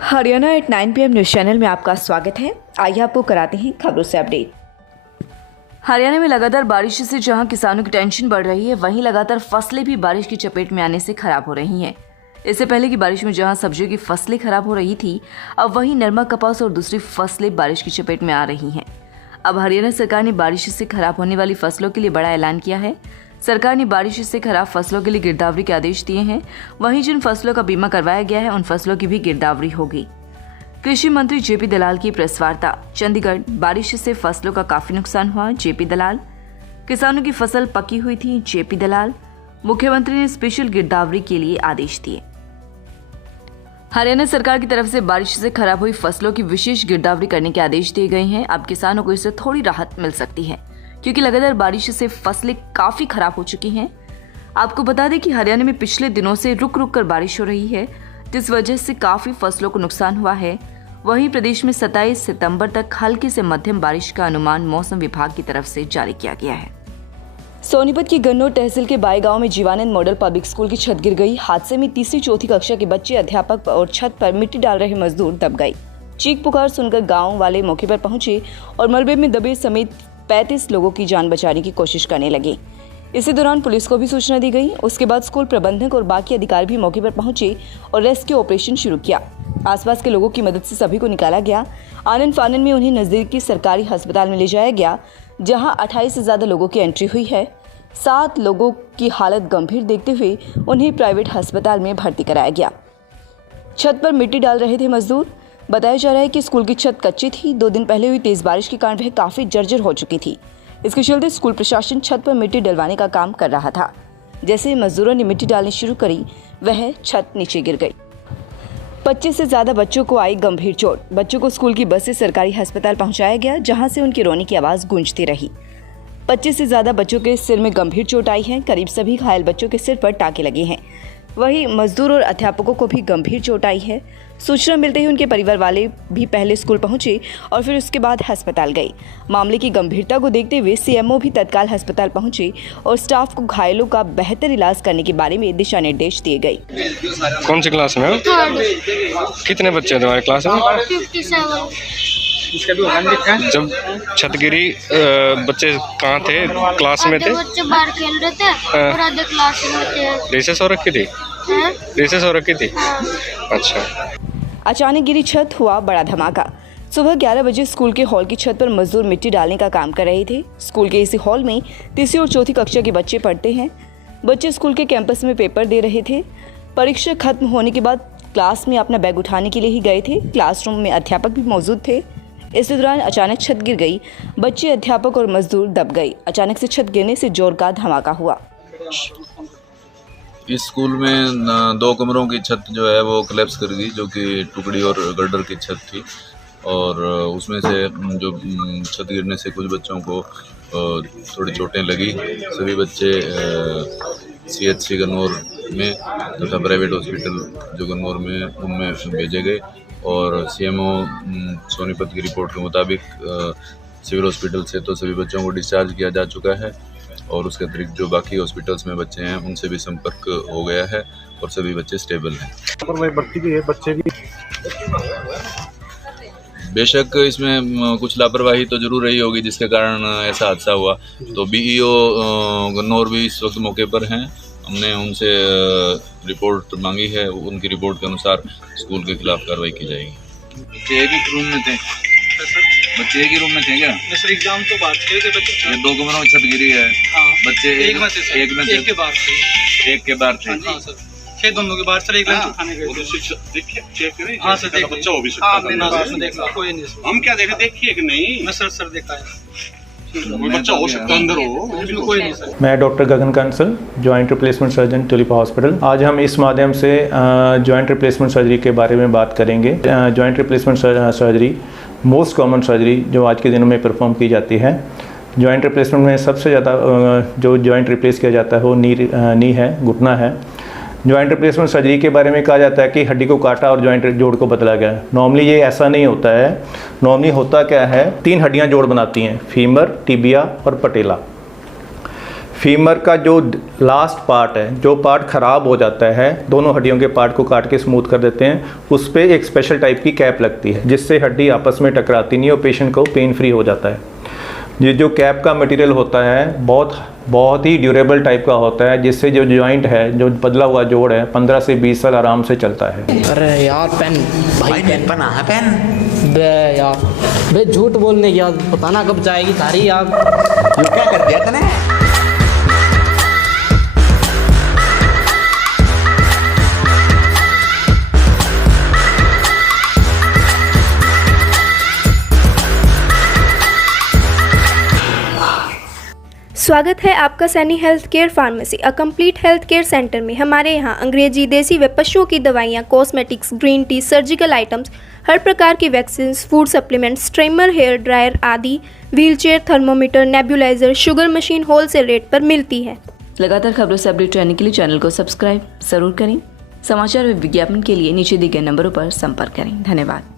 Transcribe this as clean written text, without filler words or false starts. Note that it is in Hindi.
Haryana at 9 PM news channel में आपका स्वागत है। आइए आपको कराते हैं खबरों से अपडेट। हरियाणा में लगातार बारिश से जहां किसानों की टेंशन बढ़ रही है, वहीं लगातार फसलें भी बारिश की चपेट में आने से खराब हो रही हैं। इससे पहले की बारिश में जहां सब्जियों की फसलें खराब हो रही थी, अब वहीं नरमा, कपास और दूसरी फसलें बारिश की चपेट में आ रही हैं। अब हरियाणा सरकार ने बारिश से खराब होने वाली फसलों के लिए बड़ा ऐलान किया है। सरकार ने बारिश से खराब फसलों के लिए गिरदावरी के आदेश दिए हैं। वहीं जिन फसलों का बीमा करवाया गया है, उन फसलों की भी गिरदावरी होगी। कृषि मंत्री जेपी दलाल की प्रेस वार्ता। चंडीगढ़, बारिश से फसलों का काफी नुकसान हुआ, जेपी दलाल। किसानों की फसल पकी हुई थी, जेपी दलाल। मुख्यमंत्री ने स्पेशल गिरदावरी के लिए आदेश दिए। हरियाणा सरकार की तरफ से बारिश से खराब हुई फसलों की विशेष गिरदावरी करने के आदेश दिए गए हैं। अब किसानों को इससे थोड़ी राहत मिल सकती है, क्योंकि लगातार बारिश से फसलें काफी खराब हो चुकी हैं। आपको बता दें कि हरियाणा में पिछले दिनों से रुक रुक कर बारिश हो रही है, जिस वजह से काफी फसलों को नुकसान हुआ है। वहीं प्रदेश में 27 सितंबर तक हल्की से मध्यम बारिश का अनुमान मौसम विभाग की तरफ से जारी किया गया है। सोनीपत की गन्नौर तहसील के बाई गांव में जीवानंद मॉडल पब्लिक स्कूल की छत गिर गई। हादसे में तीसरी चौथी कक्षा के बच्चे, अध्यापक और छत पर मिट्टी डाल रहे मजदूर दब गए। चीख पुकार सुनकर गांव वाले मौके पर पहुंचे और मलबे में दबे समेत 35 लोगों की जान बचाने की कोशिश करने लगे। इसी दौरान पुलिस को भी सूचना दी गई। उसके बाद स्कूल प्रबंधक और बाकी अधिकारी भी मौके पर पहुंचे और रेस्क्यू ऑपरेशन शुरू किया। आसपास के लोगों की मदद से सभी को निकाला गया। आनन फानन में उन्हें नजदीकी सरकारी अस्पताल में ले जाया गया, जहां 28 से ज्यादा लोगों की एंट्री हुई है। 7 लोगों की हालत गंभीर देखते हुए उन्हें प्राइवेट अस्पताल में भर्ती कराया गया। छत पर मिट्टी डाल रहे थे मजदूर। बताया जा रहा है कि स्कूल की छत कच्ची थी। 2 दिन पहले हुई तेज बारिश के कारण वह काफी जर्जर हो चुकी थी। इसके चलते स्कूल प्रशासन छत पर मिट्टी डलवाने का काम कर रहा था। जैसे ही मजदूरों ने मिट्टी डालनी शुरू करी, वह छत नीचे गिर गई। 25 से ज्यादा बच्चों को आई गंभीर चोट। बच्चों को स्कूल की बस से सरकारी अस्पताल पहुंचाया गया, जहां से उनकी रोने की आवाज गूंजती रही। 25 से ज्यादा बच्चों के सिर में गंभीर चोट आई है। करीब सभी घायल बच्चों के सिर पर टाँके लगे हैं। वहीं मजदूर और अध्यापकों को भी गंभीर चोट आई है। सूचना मिलते ही उनके परिवार वाले भी पहले स्कूल पहुंचे और फिर उसके बाद अस्पताल गए। मामले की गंभीरता को देखते हुए सीएमओ भी तत्काल अस्पताल पहुंचे और स्टाफ को घायलों का बेहतर इलाज करने के बारे में दिशा निर्देश दिए गए। कौन सी क्लास में हो? कितने बच्चे हैं तुम्हारे क्लास में? 57। जब छत गिरी बच्चे कहाँ थे? क्लास में थे? बच्चे बाहर खेल रहे थे और आधे क्लास में थे। रिसेस हो रखी थी? रिसेस हो रखी थी? अच्छा। अचानक गिरी छत, हुआ बड़ा धमाका। सुबह 11 बजे स्कूल के हॉल की छत पर मजदूर मिट्टी डालने का काम कर रहे थे। स्कूल के इसी हॉल में तीसरी और चौथी कक्षा के बच्चे पढ़ते हैं। बच्चे स्कूल के कैंपस में पेपर दे रहे थे। परीक्षा खत्म होने के बाद क्लास में अपना बैग उठाने के लिए ही गए थे। क्लासरूम में अध्यापक भी मौजूद थे। इस दौरान अचानक छत गिर गई। बच्चे, अध्यापक और मजदूर दब गए। अचानक से छत गिरने से जोर का धमाका हुआ। इस स्कूल में 2 कमरों की छत जो है वो कोलैप्स कर गई, जो कि टुकड़ी और गर्डर की छत थी। और उसमें से जो छत गिरने से कुछ बच्चों को थोड़ी चोटें लगी। सभी बच्चे CHC गन्नौर में तथा प्राइवेट हॉस्पिटल जो गन्नौर में उनमें भेजे गए। और सीएमओ सोनीपत की रिपोर्ट के मुताबिक सिविल हॉस्पिटल से तो सभी बच्चों को डिस्चार्ज किया जा चुका है और उसके अतिरिक्त जो बाकी हॉस्पिटल्स में बच्चे हैं उनसे भी संपर्क हो गया है और सभी बच्चे स्टेबल हैं। बच्चे भी बेशक इसमें कुछ लापरवाही तो जरूर रही होगी, जिसके कारण ऐसा हादसा हुआ। तो BEO गन्नौर भी इस वक्त मौके पर हैं। हमने उनसे रिपोर्ट मांगी है। उनकी रिपोर्ट के अनुसार स्कूल के खिलाफ कार्रवाई की जाएगी। बच्चे एक ही रूम में थे? बच्चे एक ही रूम में थे क्या? सर एग्जाम तो बात थे बच्चे। ये 2 कमरों की छत गिरी है। हाँ। बच्चे एक में थे? एक के बाहर थे। एक के बाहर थे। हाँ सर, 6 दोनों के बाहर सर। एक लंच उठाने गए थे। हाँ सर, देख बच्चा हो भी सकता है। कोई नहीं सर, हम क्या देख देखिए कि नहीं। मैं सर देखा है, बच्चा हो सकता है अंदर हो। कोई नहीं सर। मैं doctor Gagan Kansal, joint replacement surgeon, Tulipa hospital. आज हम इस माध्यम से जॉइंट रिप्लेसमेंट सर्जरी के बारे में बात करेंगे। Joint replacement surgery most common surgery जो आज के दिनों में परफॉर्म की जाती है। जॉइंट रिप्लेसमेंट में सबसे ज़्यादा जो जॉइंट रिप्लेस किया जाता है वो नी है, घुटना है। जॉइंट रिप्लेसमेंट सर्जरी के बारे में कहा जाता है कि हड्डी को काटा और जॉइंट जोड़ को बदला गया। नॉर्मली ये ऐसा नहीं होता है। नॉर्मली होता क्या है, 3 हड्डियां जोड़ बनाती हैं, फीमर, टिबिया और पटेला। फीमर का जो लास्ट पार्ट है, जो पार्ट ख़राब हो जाता है, दोनों हड्डियों के पार्ट को काट के स्मूथ कर देते हैं, उस पर एक स्पेशल टाइप की कैप लगती है जिससे हड्डी आपस में टकराती नहीं और पेशेंट को पेन फ्री हो जाता है। ये जो कैप का मटेरियल होता है बहुत ही ड्यूरेबल टाइप का होता है, जिससे जो जॉइंट है, जो बदला हुआ जोड़ है, 15 से 20 साल आराम से चलता है। अरे यार पेन भाई पेन बना है पेन बे यार बे झूठ बोलने की यार पता ना कब जाएगी तारी यार। ये क्या कर दिया तूने? स्वागत है आपका Saini health care pharmacy a complete health care centre में। हमारे यहाँ अंग्रेजी, देसी व पशुओं की दवाइयाँ, cosmetics, green tea, surgical items, हर प्रकार की vaccine, food supplements, trimmer, hair dryer आदि, wheelchair, thermometer, nebuliser, sugar machine wholesale rate पर मिलती है। लगातार खबरों से अपडेट रहने के लिए चैनल को सब्सक्राइब जरूर करें। समाचार व विज्ञापन के लिए नीचे दिए गए नंबरों पर संपर्क करें। धन्यवाद।